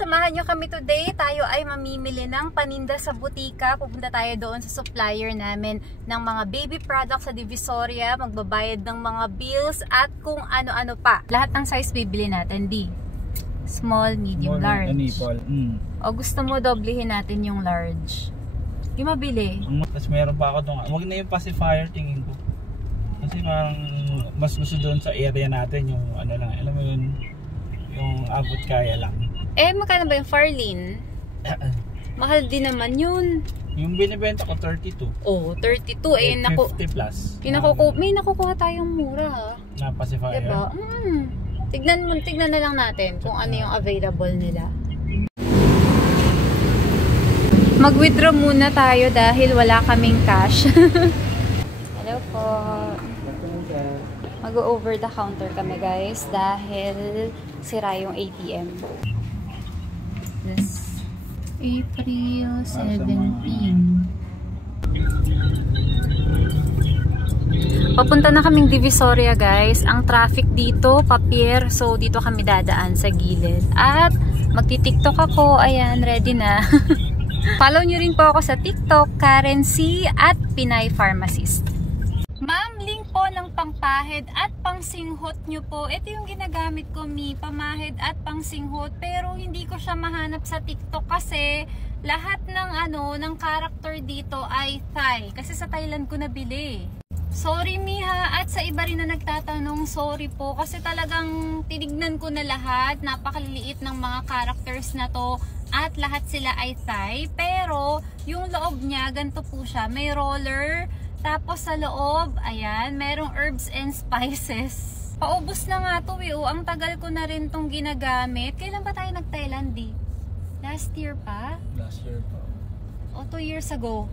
samahan nyo kami today. Tayo ay mamimili ng paninda sa butika. Pupunta tayo doon sa supplier namin ng mga baby products sa Divisoria. Magbabayad ng mga bills at kung ano-ano pa. Lahat ng size bibili natin, D. Small, medium, large. O gusto mo doblehin natin yung large? Yung mabili. Tapos meron pa ako doon. Huwag na yung pacifier tingin ko. Kasi parang mas gusto doon sa area natin yung ano lang. Alam mo yun, yung abot kaya lang. Eh, magkano ba yung Farlene? Mahal din naman yun. Yung binibenta ko 32. Oh, 32. Eh, 50 plus. May nakukuha tayong mura ha. Na pacifier. Diba? Tignan na lang natin kung ano yung available nila. Mag-withdraw muna tayo dahil wala kaming cash. Hello po. Mag-over the counter kami guys dahil sira yung ATM. This April 17. Papunta na kaming Divisoria guys. Ang traffic dito, papier. So dito kami dadaan sa gilid. At magti-TikTok ako. Ayan, ready na. Follow nyo rin po ako sa TikTok, Karen C. at Pinay Pharmacist. Ma'am, link po ng pangpahid at pangsinghot nyo po. Ito yung ginagamit ko, pamahid at pangsinghot. Pero hindi ko siya mahanap sa TikTok kasi lahat ng character dito ay Thai. Kasi sa Thailand ko nabili. Sorry Miha, at sa iba rin na nagtatanong, sorry po. Kasi talagang tinignan ko na lahat. Napakaliliit ng mga characters na to. At lahat sila ay Thai. Pero yung loob niya, ganito po siya. May roller. Tapos sa loob, ayan, merong herbs and spices. Paubos na nga to eh. Ang tagal ko na rin tong ginagamit. Kailan ba tayo nag-Thailand di? Last year pa? Last year pa. O 2 years ago?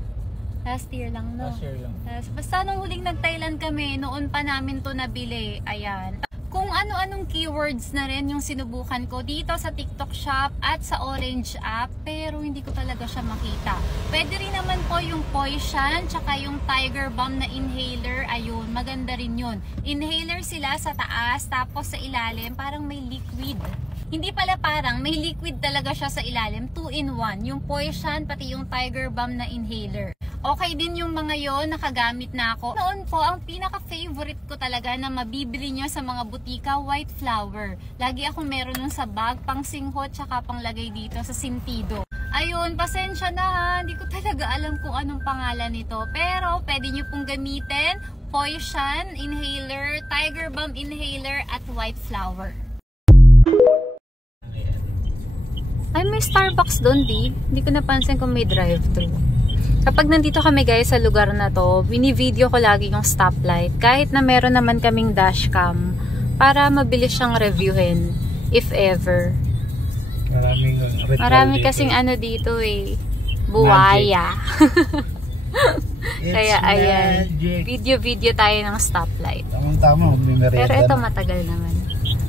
Last year lang, no? Last year lang. Basta nung huling nag-Thailand kami, noon pa namin to nabili. Ayan. Kung ano-anong keywords na rin yung sinubukan ko dito sa TikTok shop at sa Orange app, pero hindi ko talaga siya makita. Pwede rin naman po yung Poison, tsaka yung Tiger Balm na inhaler, ayun, maganda rin yun. Inhaler sila sa taas, tapos sa ilalim, parang may liquid. Hindi pala parang, may liquid talaga siya sa ilalim, 2-in-1. Yung Poison, pati yung Tiger Balm na inhaler. Okay din yung mga yon, nakagamit na ako. Noon po, ang pinaka-favorite ko talaga na mabibili nyo sa mga butika, White Flower. Lagi akong meron nun sa bag, pang singhot, tsaka pang lagay dito sa Sentido. Ayun, pasensya na ha, hindi ko talaga alam kung anong pangalan nito. Pero, pwede nyo pong gamitin, Poison Inhaler, Tiger Balm Inhaler, at White Flower. Ay, may Starbucks doon, di? Hindi ko napansin kung may drive-thru. Kapag nandito kami guys sa lugar na to, bini-video ko lagi yung stoplight. Kahit na meron naman kaming dashcam para mabilis siyang reviewin, if ever. Marami kasing ano dito eh, buwaya. Kaya ayan, video tayo ng stoplight. Tamang-tama, pero ito matagal naman.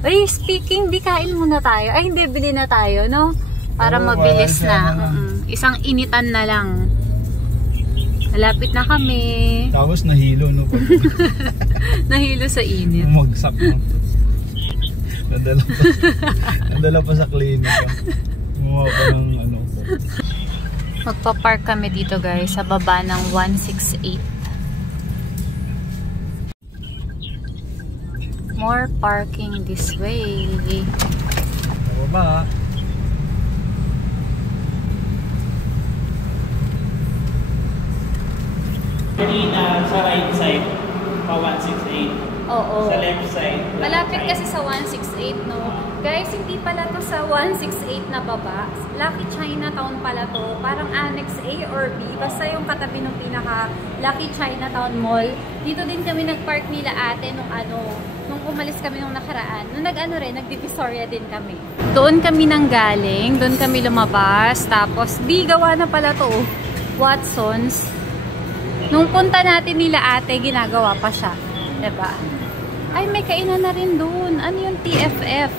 Ay, speaking, di kain muna tayo. Ay, hindi, bili na tayo, no? Para mabilis na. Isang initan na lang. Malapit na kami. Tapos nahilo, no? Nahilo sa init. Umagsak, no? Nandala pa sa klinika. Gumawa pa ng ano. Magpa-park kami dito guys sa baba ng 168. More parking this way. Baba. Kanina sa right side, pa 168. Oo. Sa left side. Malapit kasi sa 168, no? Guys, hindi pala to sa 168 na baba. Lucky Chinatown pala to. Parang Annex A or B. Basta yung katabi ng pinaka Lucky Chinatown Mall. Dito din kami nagpark nila ate nung umalis kami nung nakaraan. Nung nag-Divisoria din kami. Doon kami nanggaling. Doon kami lumabas. Tapos, gawa na pala to. Watson's. Nung punta natin nila ate, ginagawa pa siya. Diba? Ay, may kainan na rin doon. Ano yung TFF?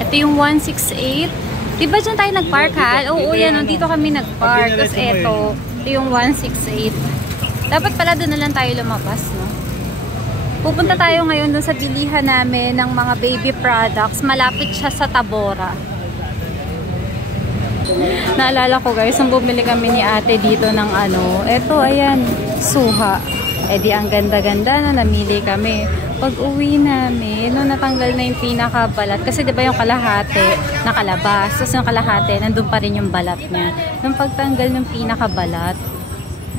Ito yung 168. Diba dyan tayo nagpark ha? Oo, yan. Dito kami nagpark. Tapos ito yung 168. Dapat pala doon na lang tayo lumabas, no? Pupunta tayo ngayon dun sa bilihan namin ng mga baby products. Malapit siya sa Tabora. Naalala ko guys, nung bumili kami ni ate dito ng ano, eto ayan, suha. Eh di ang ganda-ganda na namili kami. Pag uwi namin, nung natanggal na yung pinakabalat, kasi diba yung kalahati nakalabas, tapos yung kalahati nandun pa rin yung balat niya. Nung pagtanggal ng pinakabalat,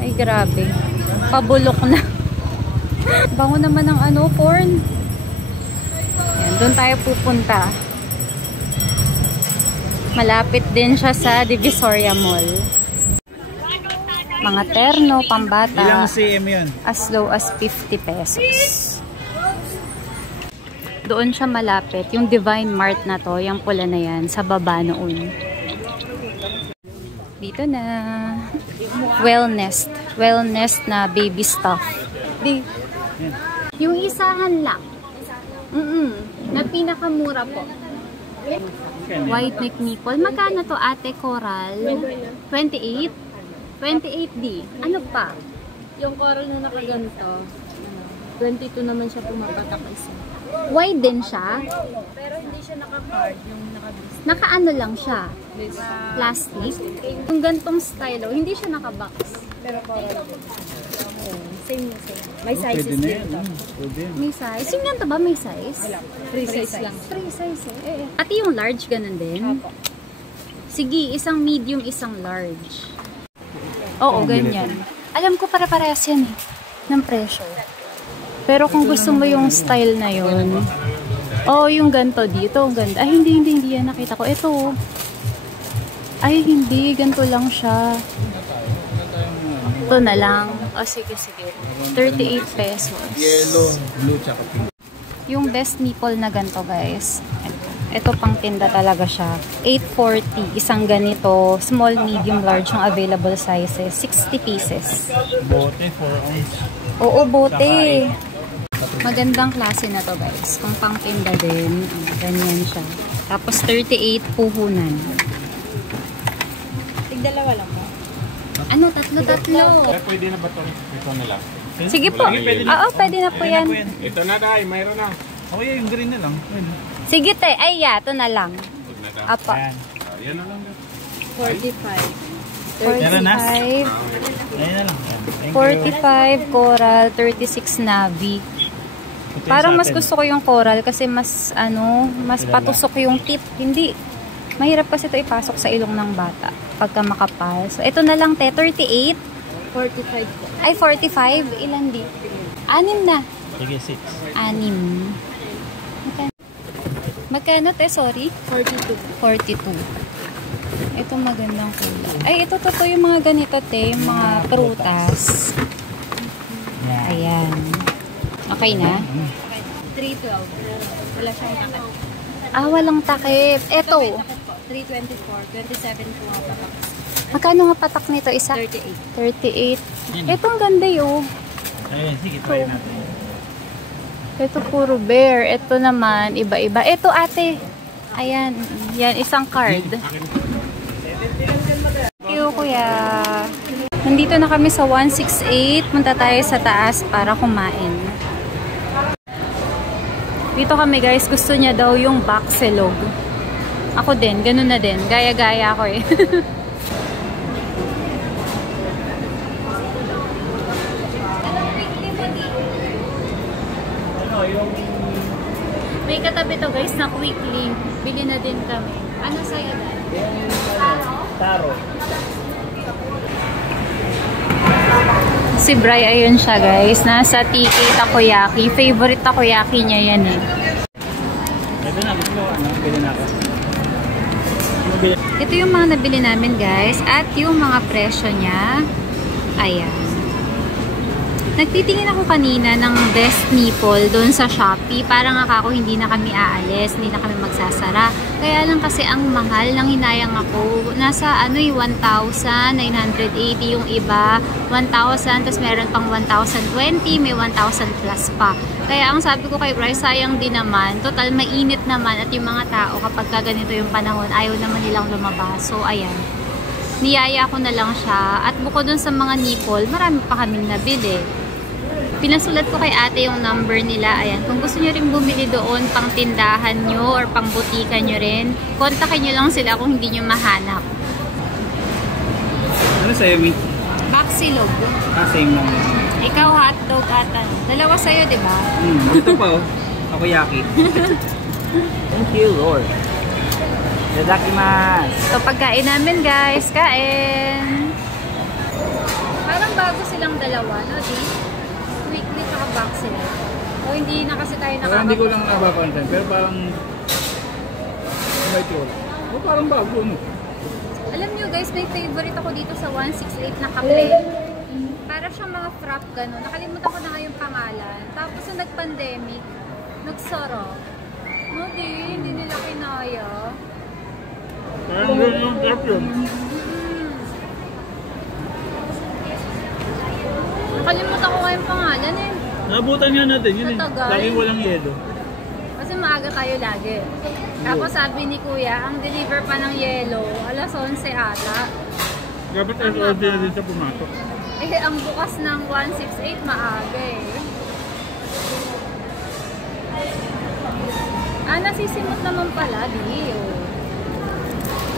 ay grabe, pabulok na. Bango naman ng ano, corn. Ayan, doon tayo pupunta. Malapit din siya sa Divisoria Mall. Mga terno, pambata. Ilang cm yun? As low as 50 pesos. Doon siya malapit. Yung Divine Mart na to, yung pula na yan, sa baba noon. Dito na. Wellness. Wellness na baby stuff. Yung isahan lang. Na pinakamura po. White neck nipple. Magkano to ate Coral? 28? 28D. Ano pa? Yung coral na nakaganto, 22 naman siya pumapatak isa. White din siya? Pero hindi siya naka-card, yung naka-bis. Nakaano lang siya? Plastic? Yung gantong style, hindi siya naka-box. Pero coral din. Same na same. May sizes din ito. May size? Yung ganito ba may size? Free size lang. Free size eh. Ate yung large ganun din? Sige, isang medium, isang large. Oo, ganyan. Alam ko para-parehas yan eh. Ng presyo. Pero kung gusto mo yung style na yun, yung ganito dito, ang ganda. Ay, hindi yan. Nakita ko. Ito. Ay, hindi. Ganito lang siya. Ito na lang. Sige. 38 pesos. Yellow, blue, tsaka pink. Yung best nipple na ganito, guys. Ito pang tinda talaga siya. 840. Isang ganito. Small, medium, large yung available sizes. 60 pieces. Bote, 4 ounce. Oo, bote. Magandang klase na to, guys. Kung pang tinda din. Ganyan siya. Tapos 38 puhunan. Tigdalawa lang po. Ano? Tatlo. Pwede na ba ito nila? Sige po. Oo, pwede na po yan. Ito na dahil, mayroon na. Okay, yung green na lang. Sige, te. Ay, ito na lang. Apa. Ayan. Yan na lang. 45. 45. Ayan na lang. Thank you. 45 coral, 36 navy. Ito yung Parang sa mas atin. gusto ko yung coral kasi mas mas patusok yung tip. Hindi. Mahirap kasi ito ipasok sa ilong ng bata pagka makapal. So ito na lang te, 38. 45 po. Ay 45, ilan di? 6 na. Sige, 6. 6. Magkano te, sorry? 42. 42. Ito magandang kulay. Ay, ito totoo yung mga ganito te, yung mga prutas. Ayan. Okay na? 312. Wala siyang takip. Walang takip. Ito. 324. 27 po ang patak. Magkano nga patak nito? Isa? 38. 38. Ito ang ganda yun. Ayun, sige, try natin. Ito puro bear. Ito naman, iba-iba. Ito ate. Ayan. Yan, isang card. Thank you, kuya. Nandito na kami sa 168. Punta tayo sa taas para kumain. Dito kami guys, gusto niya daw yung bakselog. Ako din, ganun na din. Gaya-gaya ako eh. May katabi to guys na quick link. Bili na din kami. Ano sa'yo dad? Taro. Si Bri, ayun siya guys. Nasa TK Takoyaki. Favorite takoyaki niya yan eh. Ito na, gusto ko. Bili na ako. Ito yung mga nabili namin guys. At yung mga presyo niya. Ayan. Nagtitingin ako kanina ng best nipple doon sa Shopee. Parang ako hindi na kami aalis, hindi na kami magsasara. Kaya lang kasi ang mahal ng hinayang ako. Nasa 1,980 yung iba, 1,000, tapos meron pang 1,020, may 1,000 plus pa. Kaya ang sabi ko kay Bryce, sayang din naman. Total mainit naman at yung mga tao kapag ganito yung panahon, ayaw naman nilang lumabas. So ayan. Niyaya ko na lang siya. At bukod dun sa mga nipple, marami pa kaming nabili. Pinasulat ko kay ate yung number nila. Ayan. Kung gusto nyo rin bumili doon, pang tindahan nyo or pang butika nyo rin, kontakin nyo lang sila kung hindi nyo mahanap. Ano sa'yo, Mi? Baksilog. Same lang. Ikaw hotdog at ano. Dalawa sa'yo, di ba? Ito pa oh. Takoyaki. Thank you, Lord. Yadakimasu. So, pagkain namin, guys. Kain! Parang bago silang dalawa, no? Di? Weekly naka-box sila. O hindi na kasi tayo Parang hindi ko lang nabakontent, pero parang may tool. O parang bago, no? Alam nyo, guys, may favorite ako dito sa 168 na kape. Para siyang mga frap gano'n. Nakalimutan ko na nga yung pangalan. Tapos nung nag-pandemic, nagsara. No, hindi nila kinaya. Parang gano'n yung frap yun. Nakalimutan ko nga yung pangalan eh. Nabutan nga natin yun eh. Matagal. Laging walang yelo. Kasi maaga tayo lagi. Tapos sabi ni Kuya, ang deliver pa ng yelo, alas 11 ata. Dapat SRD na din sa pumasok. Eh, ang bukas ng 168 maaga eh. Nasisimot naman pala, di. Oh.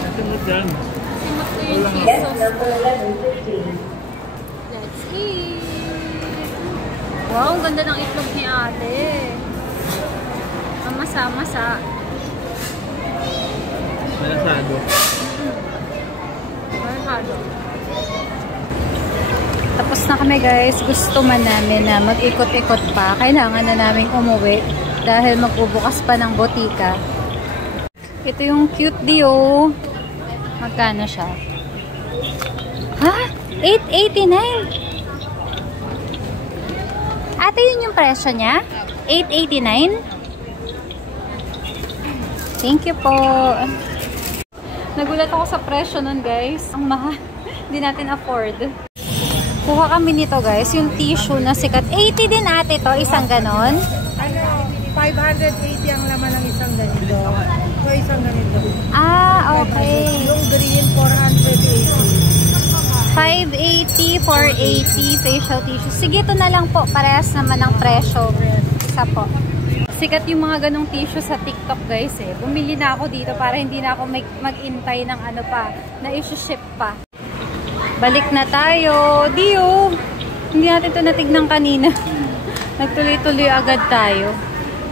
Nasimot yan. Simot ko yung cheese sauce ko. Let's eat! Wow, ang ganda ng itlog ni ate. Masa-masa. Malasado. Malasado. Tapos na kami guys. Gusto man namin na mag-ikot-ikot pa. Kailangan na namin umuwi dahil magbubukas pa ng botika. Ito yung cute Dio. Magkano siya? Ha? 889? Ate, yun yung presyo niya? 889? Thank you po. Nagulat ako sa presyo nun guys. Ang mahal. Hindi natin afford. Kuha kami nito guys. Yung tissue na sikat. 80 din ate to. Isang ganon. 580 ang laman ng isang ganito. So, isang ganito. Ah, okay. Yung green, 480. 580, 480 facial tissue. Sige, ito na lang po. Parehas naman ang presyo. Isa po. Sikat yung mga ganong tissue sa TikTok guys eh. Bumili na ako dito para hindi na ako mag-intay ng ano pa, na issue-ship pa. Balik na tayo. Dio! Hindi natin ito natignan kanina. Nagtuloy-tuloy agad tayo.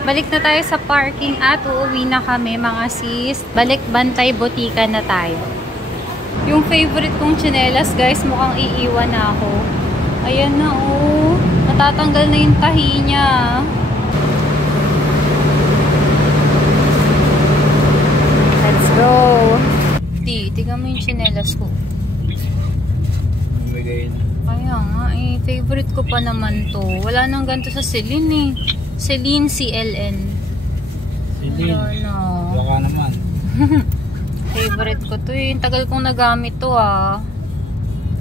Balik na tayo sa parking at uuwi na kami mga sis. Balik Bantay Botika na tayo. Yung favorite kong tsinelas guys, mukhang iiwan na ako. Ayan na oh. Natatanggal na yung tahi niya. Let's go. Tignan mo yung tsinelas ko. Kaya nga eh. Favorite ko pa naman to. Wala nang ganito sa Celine eh. Celine CLN. Celine. Baka naman. Favorite ko to eh. Tagal kong nagamit to ah.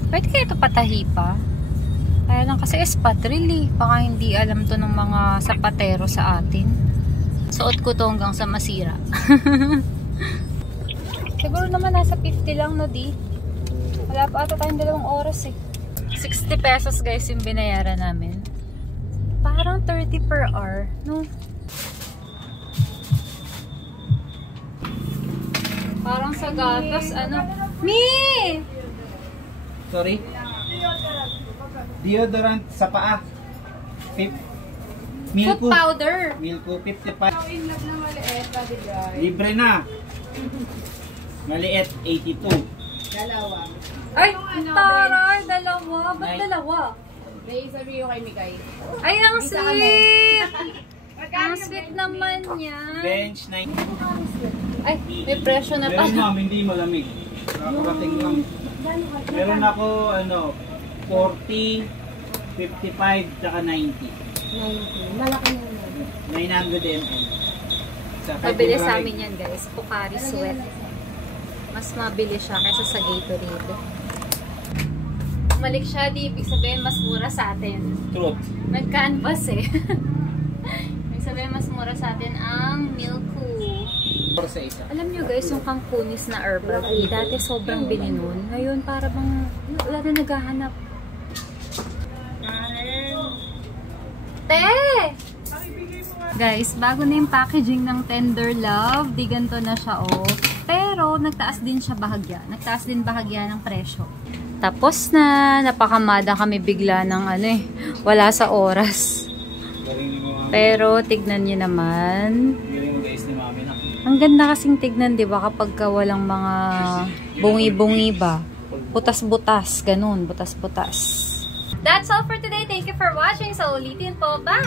Pwede kaya ito patahi pa? Kaya lang kasi espadrille eh. Baka hindi alam to ng mga sapatero sa atin. Suot ko to hanggang sa masira. Siguro naman nasa 50 lang no di. Wala pa ata tayong 2 oras eh. 60 pesos guys yung binayaran namin. Parang 30 per hour, no? Parang sa gatas, ano? Mi! Sorry? Deodorant sa paa. Food powder. Milko, 55. Libre na. Maliit, 82. Dalawa. Ay, taray, dalawa. Ba't dalawa? May sabi ko kay Mikay. Ay, ang sweet! Ang sweet naman niya. Bench 9. Ay, may presyo na Pero pala. ma'am, hindi malamig. Kakarating lang. Meron ako, 40, 55, tsaka 90. 90. Malaki na yun. 900 ml. Mabili sa amin yan guys. Pocari Sweat. Mas mabili siya kaysa sa Gatorade. Malik siya, di ibig sabihin mas mura sa atin. Truth. Nag-canvas eh. Ibig sabihin mas mura sa atin ang Milku. Sa isa. Alam nyo guys, yung kangkunis na herbal tea, dati sobrang bili nun. Ngayon para bang wala na naghahanap. Ate! Guys, bago na yung packaging ng Tender Love. Di ganito na siya, oh. Pero, nagtaas din siya bahagya. Nagtaas din bahagya ng presyo. Tapos na. Napakamada kami bigla ng ano eh. Wala sa oras. Pero, tignan nyo naman. Ang ganda kasing tignan, di ba? Kapag walang mga bungi-bungi ba? Butas-butas. Ganun. Butas-butas. That's all for today. Thank you for watching. So, ulitin po. Bye!